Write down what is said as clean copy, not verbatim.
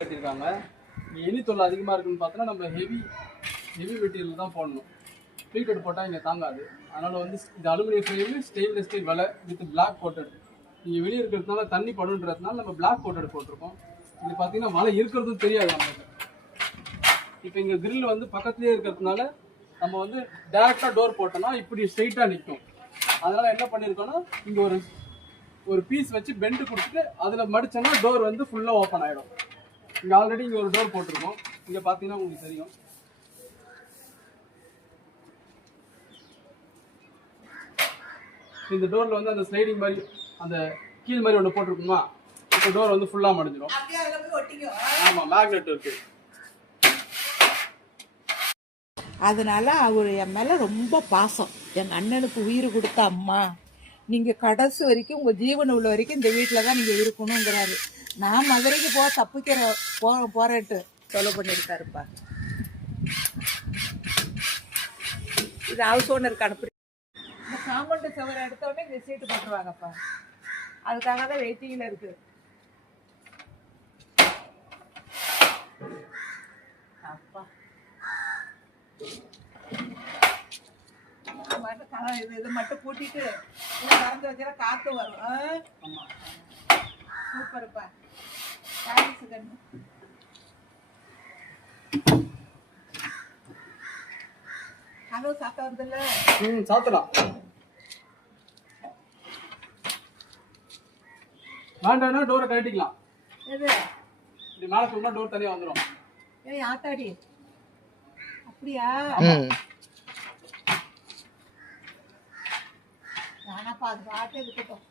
கட்டியிருக்காங்க. எலி தொல்லை அதிகமாக இருக்குன்னு பார்த்தோன்னா நம்ம ஹெவி மெட்டீரியல் தான் போடணும். ப்ரீகட் போட்டால் இங்கே தாங்காது. அதனால் வந்து இந்த அலுமினியம் ஃப்ரேமு ஸ்டெயின்லெஸ் ஸ்டீல் விலை வித் பிளாக் கோட்டட். இங்கே வெளியே இருக்கிறதுனால தண்ணி படுன்றதுனால நம்ம பிளாக் கோட்டட் போட்டிருக்கோம். இது பார்த்தீங்கன்னா மழை இருக்கிறதும் தெரியாது நம்மளுக்கு. இப்போ இங்கே கிரில் வந்து பக்கத்துலேயே இருக்கிறதுனால நம்ம வந்து டேரெக்டாக டோர் போட்டோம்னா இப்படி ஸ்ட்ரெயிட்டாக நிற்கும். அதனால் என்ன பண்ணியிருக்கோன்னா இங்கே ஒரு பீஸ் வச்சு பெண்டு கொடுத்துட்டு அதில் மடிச்சோன்னா டோர் வந்து ஃபுல்லாக ஓப்பன் ஆகிடும். இங்கே ஆல்ரெடி இங்கே ஒரு டோர் போட்டிருக்கோம். இங்கே பார்த்தீங்கன்னா உங்களுக்கு தெரியும். இந்த டோரில் வந்து அந்த ஸ்லைடிங் மாதிரி அந்த கீழ் மாதிரி ஒன்று போட்டிருக்குமா, இப்போ டோர் வந்து ஃபுல்லாக மடிஞ்சிடும். ஆமாம், மேக்னெட் இருக்கு. அதனால அவர் என் மேலே ரொம்ப பாசம். எங்கள் அண்ணனுக்கு உயிர் கொடுத்த அம்மா, நீங்கள் கடைசி வரைக்கும் உங்கள் ஜீவன உள்ள வரைக்கும் இந்த வீட்டில் தான் நீங்கள் இருக்கணுங்கிறாரு. நான் மதுரைக்கு போறேன்ட்டு தொலை பண்ணியிருக்காருப்பா. இது ஹவுஸ் ஓனருக்கு அனுப்பி இந்த காம்பவுண்டு சவரை எடுத்த உடனே இந்த சீட்டு போட்டுருவாங்கப்பா. அதுக்காக தான் வெயிட்டிங்கில் இருக்கு. அப்பா இது மட்டும் கூட்டிட்டு திறந்து வச்சா காத்து வரும். சூப்பர்ப்பா. ஹலோ, சாப்பிட்டா வருதுல்ல? சாப்பிடலாம். வேண்டாம்னா டோரை கட்டிக்கலாம். எது இப்படி மேலே சொன்னா டோர் தனியாக வந்துடும். ஏய் ஆத்தாடி, அப்படியா? நானாப்பா அது பாட்டே இருக்கட்டும்.